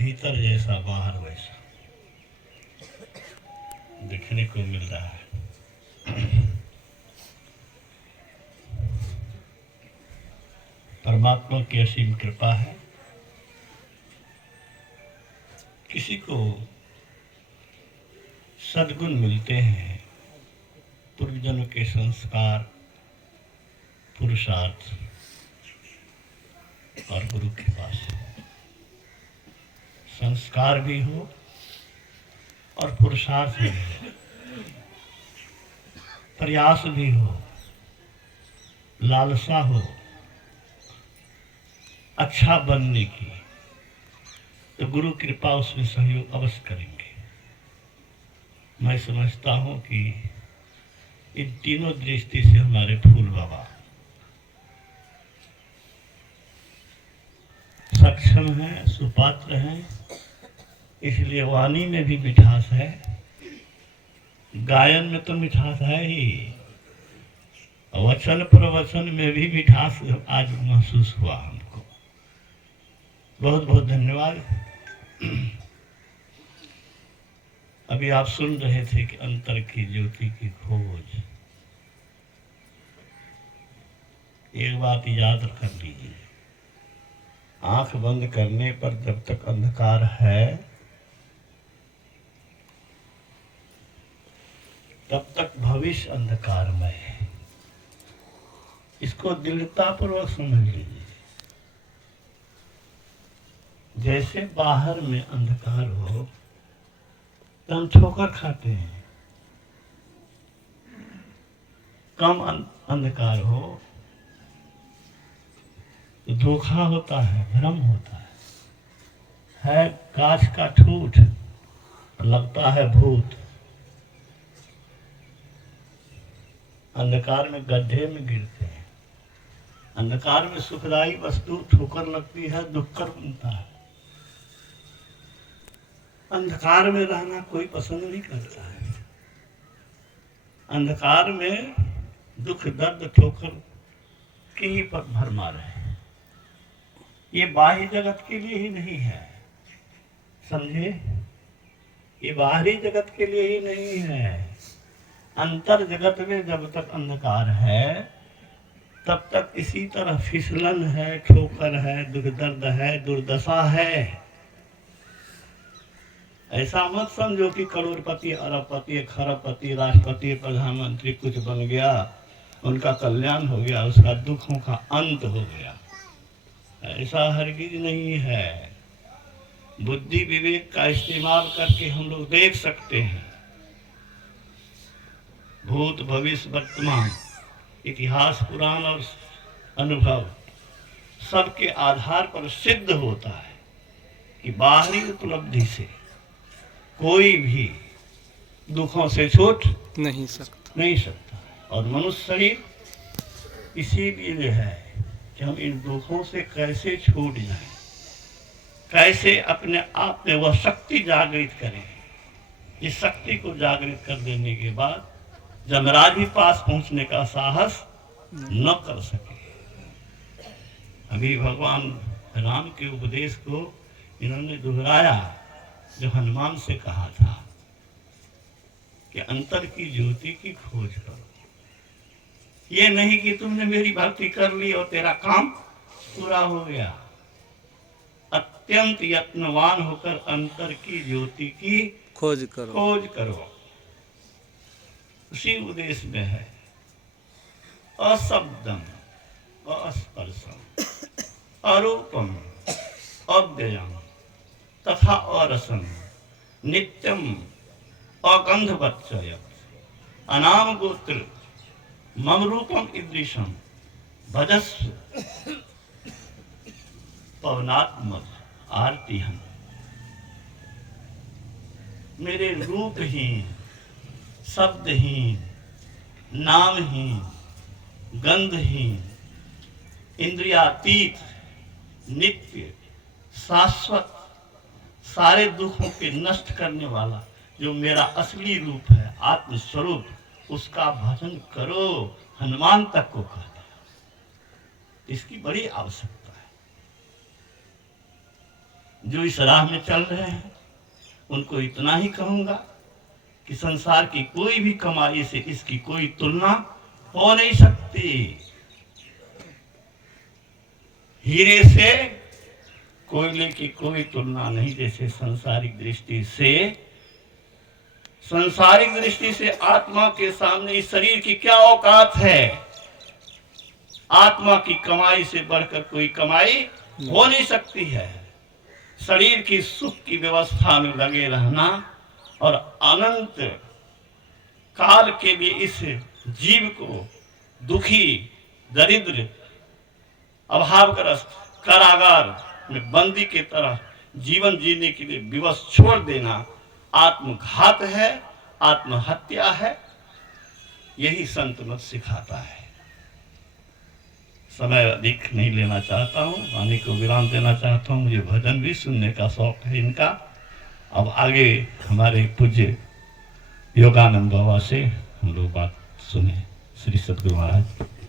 भीतर जैसा बाहर वैसा देखने को मिल रहा है। परमात्मा की असीम कृपा है। किसी को सद्गुण मिलते हैं, पूर्वजन्म के संस्कार, पुरुषार्थ और गुरु कृपा से संस्कार भी हो और पुरुषार्थ भी हो, प्रयास भी हो, लालसा हो अच्छा बनने की, तो गुरु कृपा उसमें सहयोग अवश्य करेंगे। मैं समझता हूं कि इन तीनों दृष्टि से हमारे फूल बाबा सक्षम हैं, सुपात्र हैं। इसलिए वाणी में भी मिठास है, गायन में तो मिठास है ही, वचन प्रवचन में भी मिठास आज महसूस हुआ हमको। बहुत बहुत धन्यवाद। अभी आप सुन रहे थे कि अंतर की ज्योति की खोज। एक बात याद कर लीजिए, आंख बंद करने पर जब तक अंधकार है तब तक भविष्य अंधकारमय है। इसको दृढ़तापूर्वक समझ लीजिए। जैसे बाहर में अंधकार हो तो हम ठोकर खाते हैं, कम अंधकार हो तो धोखा होता है, भ्रम होता है कांच का ठूठ, लगता है भूत। अंधकार में गड्ढे में गिरते हैं। अंधकार में सुखदायी वस्तु ठोकर लगती है, दुखकर बनता है। अंधकार में रहना कोई पसंद नहीं करता है। अंधकार में दुख दर्द ठोकर के ही पर भरमार है। ये बाह्य जगत के लिए ही नहीं है, समझे? ये बाहरी जगत के लिए ही नहीं है। अंतर जगत में जब तक अंधकार है तब तक इसी तरह फिसलन है, ठोकर है, दुख दर्द है, दुर्दशा है। ऐसा मत समझो कि करोड़पति, अरबपति, खरबपति, राष्ट्रपति, प्रधानमंत्री कुछ बन गया, उनका कल्याण हो गया, उसका दुखों का अंत हो गया। ऐसा हरगिज नहीं है। बुद्धि विवेक का इस्तेमाल करके हम लोग देख सकते हैं भूत भविष्य वर्तमान, इतिहास पुराण और अनुभव सबके आधार पर सिद्ध होता है कि बाहरी उपलब्धि से कोई भी दुखों से छूट नहीं सकता। और मनुष्य शरीर इसीलिए है कि हम इन दुखों से कैसे छूट जाएं, कैसे अपने आप में वह शक्ति जागृत करें। इस शक्ति को जागृत कर देने के बाद जमराज भी पास पहुंचने का साहस न कर सके। अभी भगवान राम के उपदेश को इन्होंने दोहराया जो हनुमान से कहा था कि अंतर की ज्योति की खोज करो। ये नहीं कि तुमने मेरी भक्ति कर ली और तेरा काम पूरा हो गया। अत्यंत यत्नवान होकर अंतर की ज्योति की खोज करो। उसी उद्देश्य में है अशब्दम, अस्पर्शम, अरूपम, अव्ययम तथा अरसम, नित्यम, अगंधवच्चय, अनाम गोत्र, मम रूपम ईदृशम, भजस्व पवनात्मक आरतिहम। मेरे रूपहीन, शब्दहीन, नामहीन, गंधहीन, इंद्रियातीत, नित्य, शाश्वत, सारे दुखों के नष्ट करने वाला जो मेरा असली रूप है, आत्मस्वरूप, उसका भजन करो। हनुमान तक को कहा था। इसकी बड़ी आवश्यकता है। जो इस राह में चल रहे हैं उनको इतना ही कहूंगा कि संसार की कोई भी कमाई से इसकी कोई तुलना हो नहीं सकती। हीरे से कोयले की कोई तुलना नहीं। जैसे सांसारिक दृष्टि से आत्मा के सामने इस शरीर की क्या औकात है। आत्मा की कमाई से बढ़कर कोई कमाई हो नहीं सकती है। शरीर की सुख की व्यवस्था में लगे रहना और अनंत काल के लिए इस जीव को दुखी, दरिद्र, अभावग्रस्त कारागार में बंदी की तरह जीवन जीने के लिए विवश छोड़ देना आत्मघात है, आत्महत्या है। यही संत मत सिखाता है। समय अधिक नहीं लेना चाहता हूँ, वाणी को विराम देना चाहता हूँ। मुझे भजन भी सुनने का शौक है इनका। अब आगे हमारे पूज्य योगानंद बाबा से हम लोग बात सुने। श्री सद्गुरु महाराज।